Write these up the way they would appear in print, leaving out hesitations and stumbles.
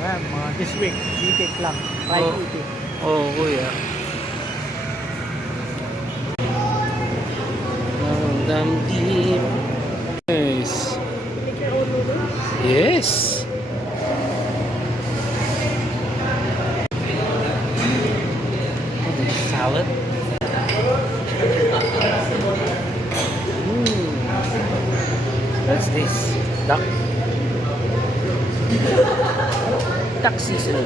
Ayan, mga this week, itik lang. Fried Oh. itik. Oo, kuya. Ang damdam. Yes. Yes. Salad. What's this? Duck. Duck seasoning.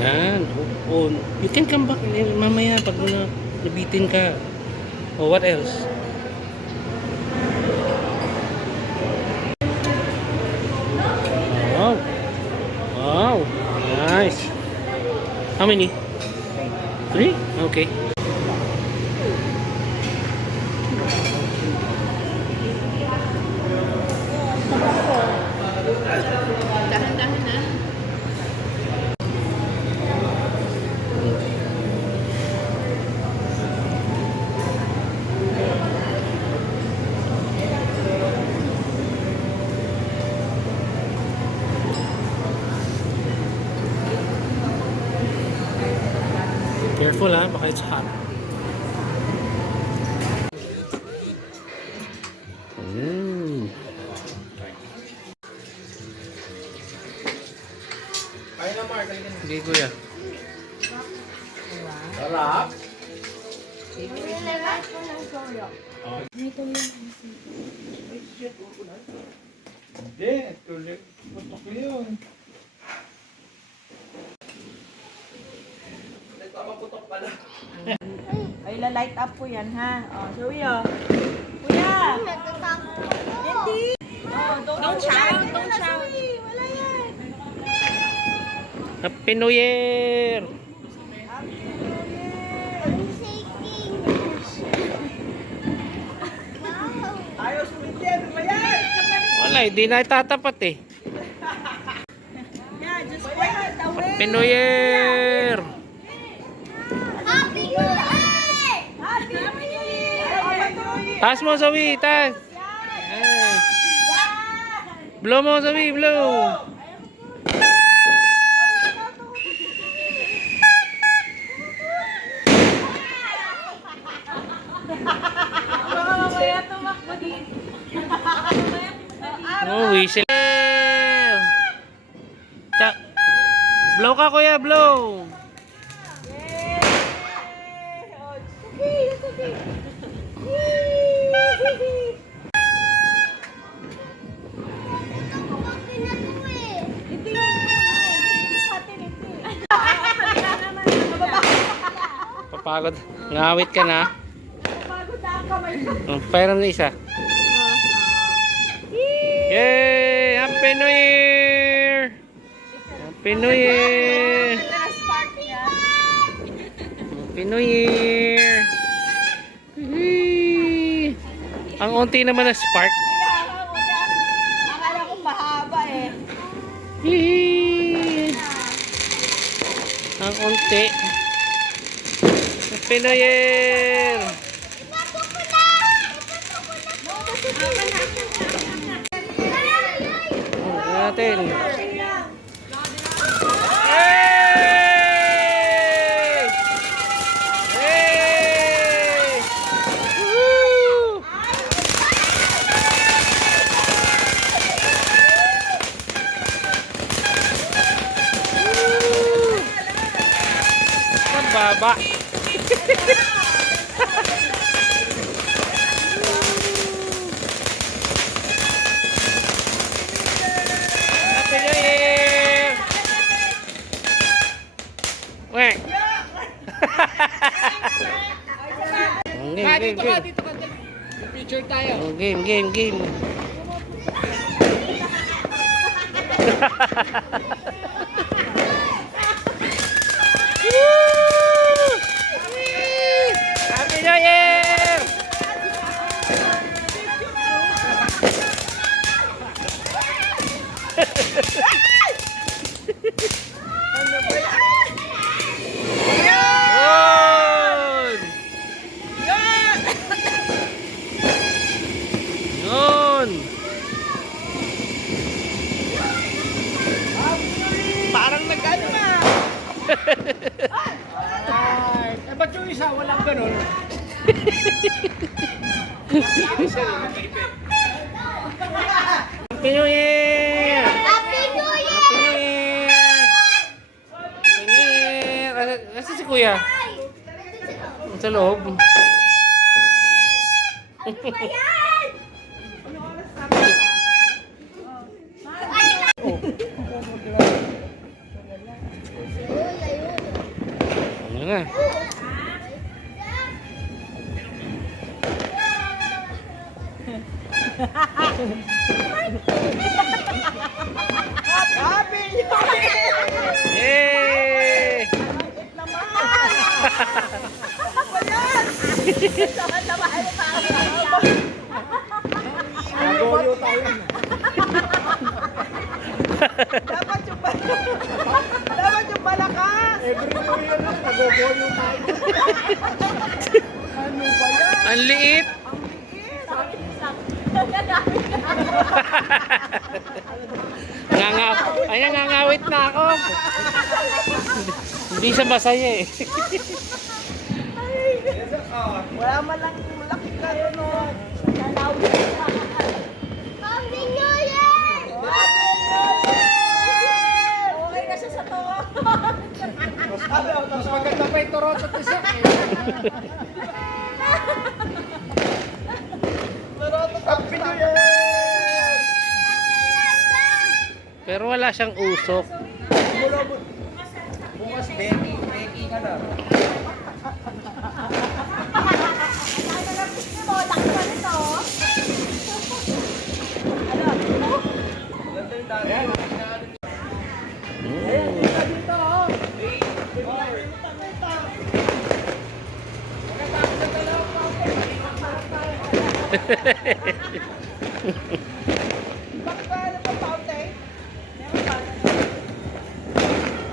Yan. Oh, you can come back mamaya pag nabitin ka. Oh, what else? Wow. Wow. Nice. How many? 3? Okay. Dahan-dahan na. Careful ha, baka it's hot. Mm. Sige kuya. Sarap. Nilagay ko ng soyo. Hindi, tuloy. Putok yun. Nagpapaputok pala. Ay, la-light up ko yan, ha? Oh, so, kuya. Kuya! Hindi! Oh, don't shout! Don't shout! Wala yan! Happy New Year! Ayaw sumindyan! Ano ba yan? Wala, hindi na itatapat eh. Yeah, just point it away! Happy New Year! Happy New Year! Happy New Year! Taas mo, Zoe! Taas! Yan. Blow mo, Zoe! Blow! Baka mamaya tumakbo din. Oh, whistle! Ta blow ka, kuya! Blow! Yay! Oh, it's okay, it's okay. Yay! Hindi yan. Hindi sa atin, hindi. Papagod. Ngawit ka na. Pagod na ang kamay ko. Pairam na isa. Yay! Happy New Year! Happy New Year! Spark niya. Happy New Year! Hihi! Ang unti naman na spark. Akala ko mahaba eh. Hihi! Ang unti. Happy New Year! Natin. Yay! Yay! Woo! Ang baba. Happy New Year! Weh. Game, game, game. Dito ka. Picture tayo. Oh, game, game, game. Happy New Year! Yun! Happy New Year! Happy New Year! Happy New Year! Happy New Year! Asa si Kuya? Sa loob. Ano na? Happy New Year! Yay! It naman! Ano ba yan? Saan naman ano pa ako? Nagoyo tayo. Dapat yung malakas! Every New Year lang, nagogoyo tayo. Ano ba yan? Ang liit! Ayan, ngangawit na ako. Hindi siya masaya eh. Wala man lang malaki ka doon. Happy New Year! Okay na siya sa to. Mas maganda pa yung Toronto to siya. Happy New Year! Pero wala siyang usok. Bukas, Becky ka na.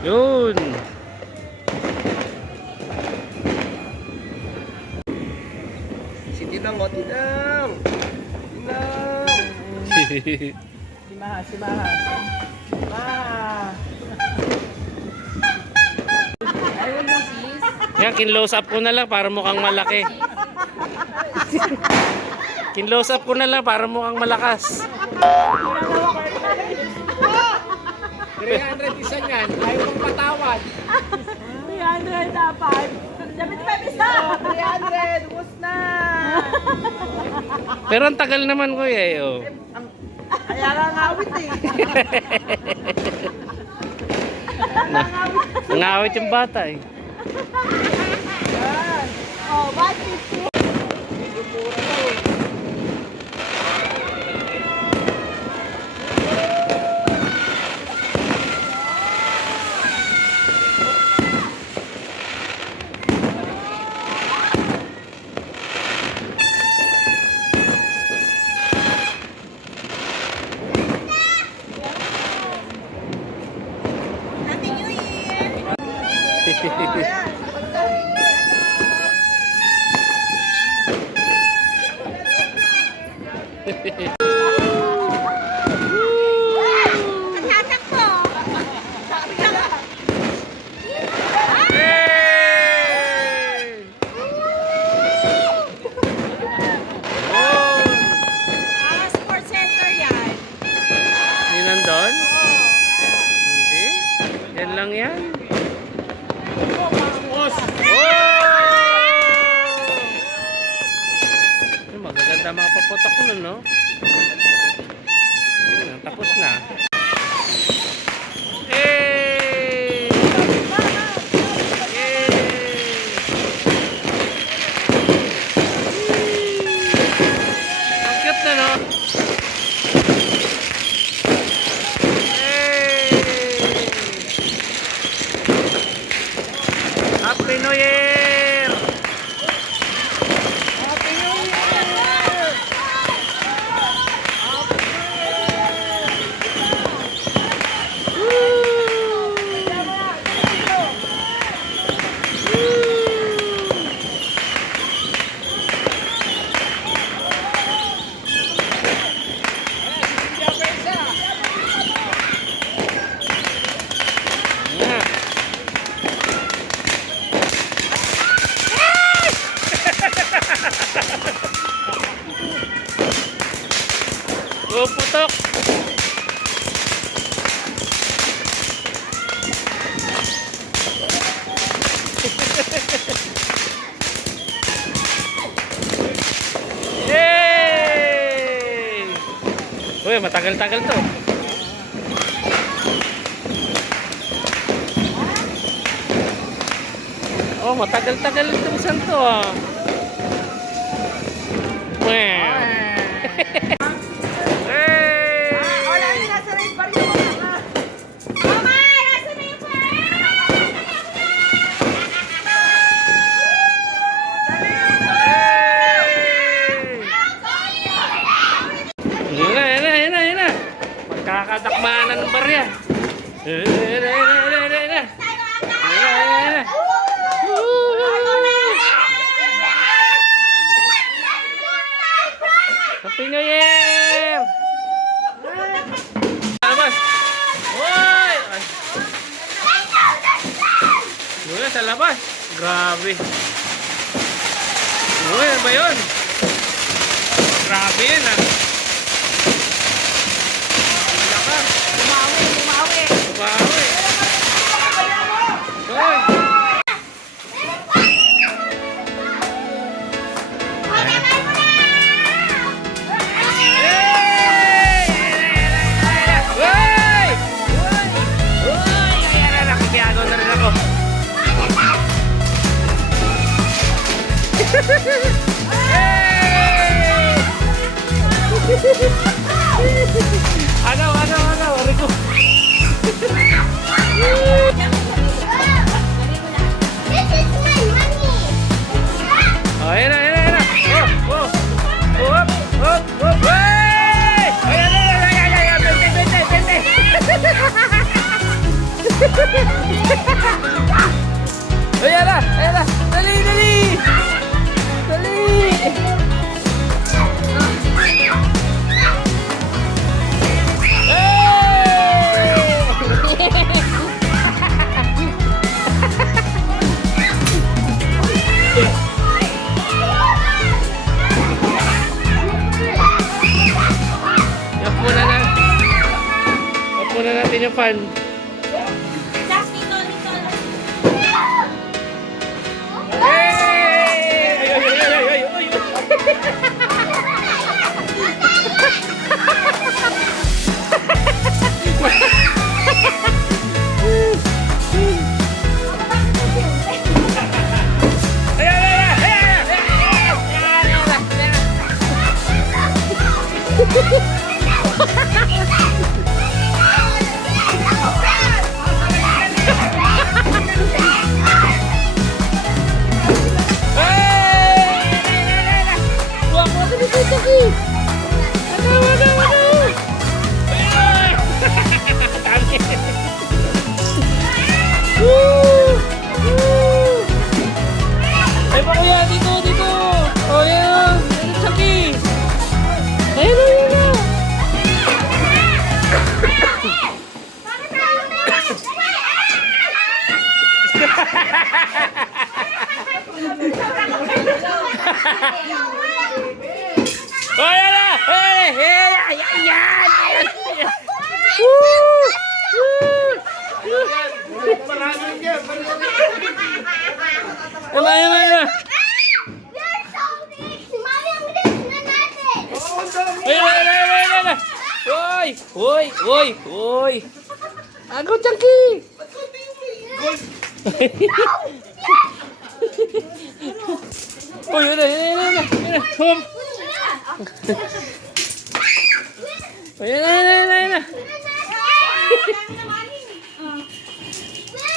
Yun. Si Tinang, o Tinang! Tinang! Si Maha, si Maha. Maha. Ayun mo sis. Yan, kinlose up ko na lang para mukhang malaki. Kinlose up ko na lang para mukhang malakas. 300 isa niyan, ayaw mong patawad. 300 dapat. Dapat pa bisa. 300, ubos na. Pero ang tagal naman kuya eh. Oh. Kaya lang awit eh. Nangawit yung bata eh. Yan. Oh, 150. Happy New Year! Oh, yan. Tatakbo! Sports center yan. Hindi nandun? Hindi. Yan lang yan. Magaganda mga paputok nun, no? Ayan, tapos na. Hey! Hey! Ang cute na, no? Hey! Happy New Year! Happy New Year! Uy, matagal-tagal to. Oh, matagal-tagal itong santo ah. Wow. Hey! Wala na, nasa na yung baryo mo na. Mama, nasa na yung Yun na. Magkakatakmanan ng barya. Yun na. Happy New Year! Labas! Hoy! Mula sa labas. Grabe. Uy, ano ba yun? Grabe yun ah. Lakas. Bumawi. Bawi. Hoy! Hoy! Ayan na, nakikiagaw na rin ako. Ano? Rico. This is my money. Oh, ayan na. Oh. Hey! Ayan. Bente. Ayan na. Dali. Off muna natin yung fan. Just dito. Hey! Ay, pakuya, dito. Oh, yan. Ayun, Chucky. Ayun. Oh, yan na. Ayan. Maraming yan. Ayan. You're so big. Mami, ang bilis na natin. Oo, ang dami. Ayan. Hoy. Ako, Chucky. Uy, yun na. Home. Ayan na.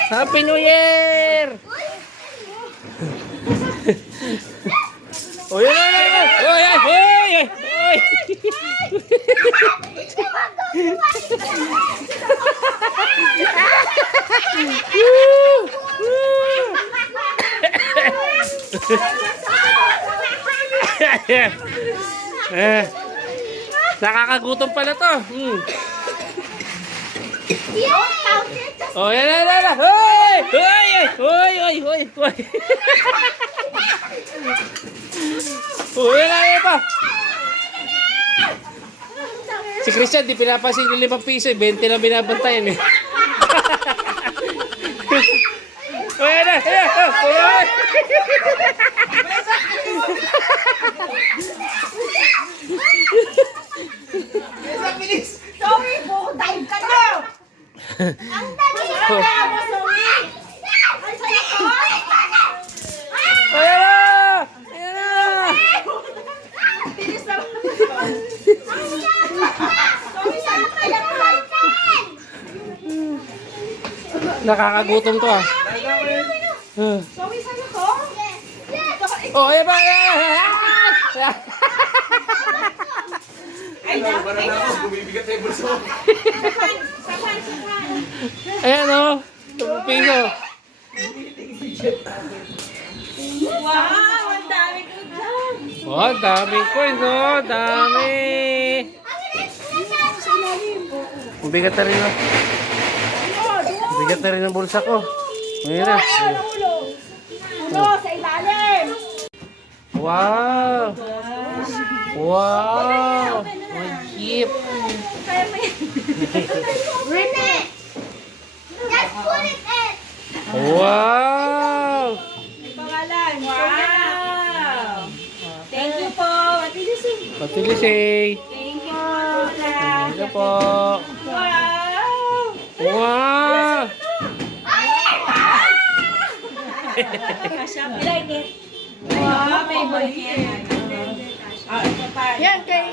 Happy New Year! Oh, yun na. Hoy. Nakakagutom pala to. Oh, yan na. Hoy! Uy, yan pa. Si Christian, di pinapansin yung 5 piso. 20 lang binabantayan eh. Uy, yan na. Uy! Ang dali na! Ay, sa'yo ko! Ayan na! Ayan na! Tinis naman. Nakakagutom to ah. Zoe, sa'yo to? Oh, ayan ba? Ay, dapat. Ay, Bumibigat na yung bulso. sapan. Ayan oh. 2 piso. Wow, ang dami ko dyan. Oh, daming coins oh. Dami. Ang bigat na rin oh. Ang bigat na rin ang bulsa ko. Ayan na. Ulo, sa ilalim. Wow. Wow. Ang jeep. Kaya mo yan. Rene! Just put it in! Wow. May pangalan. Wow. Thank you po. Ate Lucy. Patilisay. Thank you. Thank you po. Wow. Wow. Wow, may balik. Ito pa. Yan, kay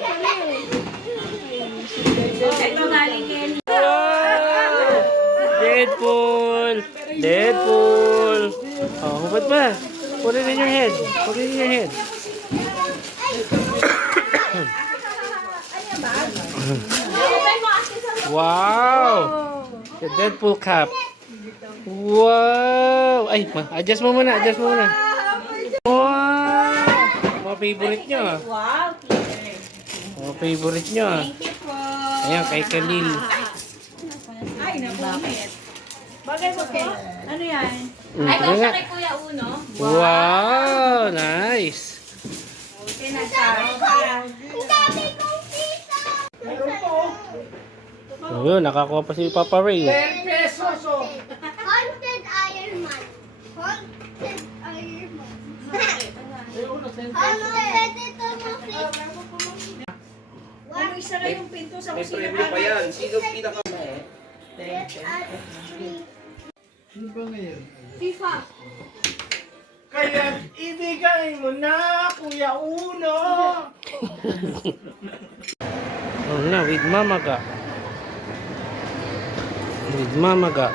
ito galing kay Wow. Deadpool. Deadpool. Oh, hubad ba? Put it in your head. Put it in your head. Wow. The Deadpool cap. Wow. Ay, adjust mo muna. Adjust mo muna. Wow. Mga favorite nyo ah. Wow, Peter. Mga favorite nyo ah. Thank you po. Ayan, kay Khalil. Ay, nakumit. Bagay mo kay. Ano yan? Ay, nga. Kuya Uno. Wow. Nice. Pinasaro Ang dami kong pizza! Ayun, nakakuha pa si Papa Ray. 10 pesos oh. Haunted Iron Man. Haunted Iron Man. Haunted ito mo, please. Ano isa na yung pinto sa May kusina premyo pa yan. Sino pinaka... Let us see. FIFA. Kaya ibigay mo na, Kuya Uno. Oh na, with mamaga. With mamaga.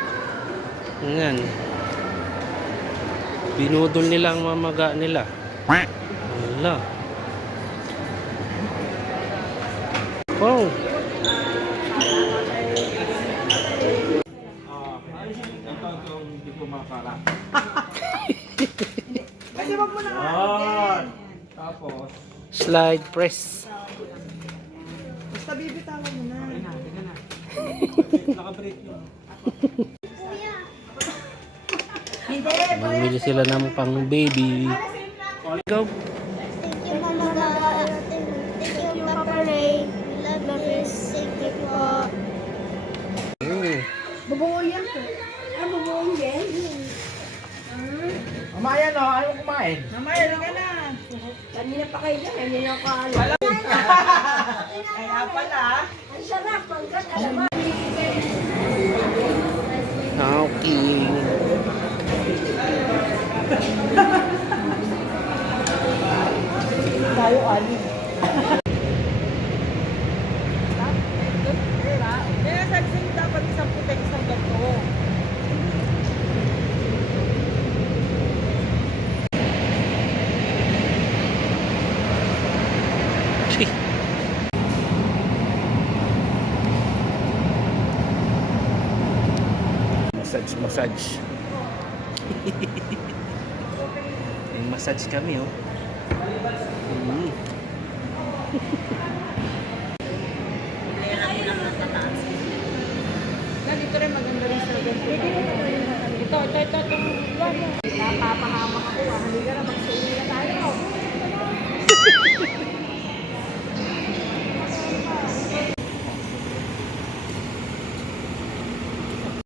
Yan. Binudol nila ang mamaga nila. Wala. Wow. Kasi wag mo na Tapos, Slide press. Basta bibitawan mo na. naka-break yun. Hindi, Mamili sila ng pang baby. Go. Thank you, Mama God. Thank you, Papa Ray. We love you. Thank you po. Babuo yan po. Ah, babuo yan? Mamaya no, ayaw kumain. mamaya ka na. Kanina pa kayo dyan. Kanina ko alam. Kaya pala. Ang sarap. Ang ganda. Okay. Tayo ali. Kaya sabi sa'yo dapat isang puti, isang gato. Massage. May massage kami oh. Dito rin maganda rin sa ganito. Ito. Itong luwan mo. Napapahamak ako. Halika na, magsuuli na tayo.